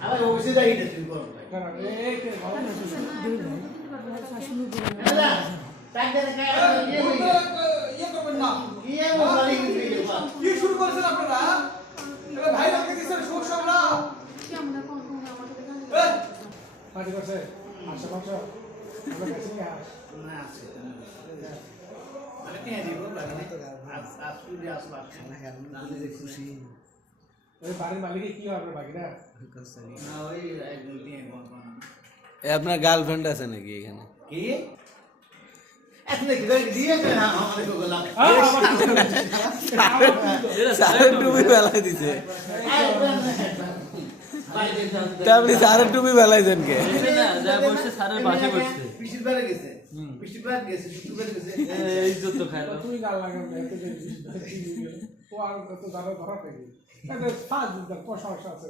আবার অফিসে যাই এটা শুরু করো কারণ এই কে ভালো না দাদা টাকা দে কাজ ইয়ে করবেন না ইয়ে মোবাইল কি শুরু করেছেন আপনারা এবার ভাই আমাকে দিছেন সমস্যা আমরা পার্টি করছে আশেপাশে আমরা গেছি কি আস না আছে আমি কে দিব লাগে আজ তুই আসবা খানা খানা দিলে খুশি ওই বাড়ির মালিকে কি হবে বাকিরা না ওই একদম দিয়ে বলবো এ আপনার গার্লফ্রেন্ড আছে নাকি এখানে? কি এতনে কি দিয়ে না আমাদের গোলা সারের টুপি বেলায় দিছে। তা আপনি সারের টুপি বেলাইছেন কে? যা বসে সারের পাশে বসছে পিছির বেলা গেছে পিছির বেলা গেছে শুক্র বেলা গেছে এই যত খাইলো তুই গাল লাগাম না এত যে ও আর তো দাঁড়া ধরা থাকে এটা ফাজ দিন পয়সা আছে